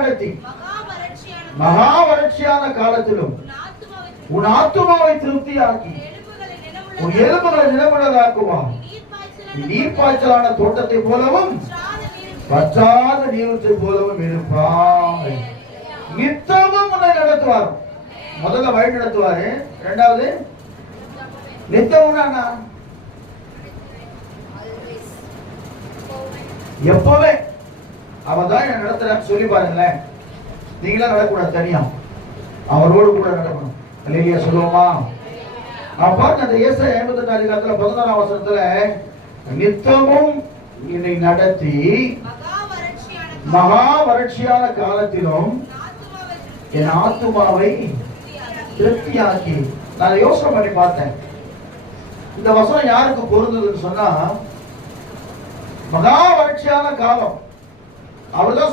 நடத்தி மகா வறட்சியான காலத்திலும் உன் ஆத்துமாவை திருப்தியாக்கி உன் எலும்புகளை நிலமுள்ளதாக்குவார். நீர்ப்பாய்ச்சலான தோட்டத்தை போலவும் பற்றாத நீரூற்றை போலவும் இருப்பாய். நித்தமும் உன்னை நடத்துவார். முதல்ல வழி நடத்துவாரு, இரண்டாவது நித்தமும் எப்பவே அவன் தான் என்ன நடத்துறான்னு சொல்லி பாருங்களேன். நீங்களா நடக்கூடாது, தனியா அவரோடு கூட நடக்கணும். அல்லேலூயா சொல்லுவோமா? பாருங்க, அந்த ஏசாயா 54 அதிகாரத்துல 11ஆம் வசனத்துல நித்தமும் என்னை நடத்தி மகா வறட்சியான காலத்திலும் என் ஆத்துமாவை திருப்தியாக்கி. நான் யோசனை பண்ணி பார்த்தேன், இந்த வசனம் யாருக்கு பொருந்ததுன்னு சொன்னா, மகா வறட்சியான காலம் அவர்தான்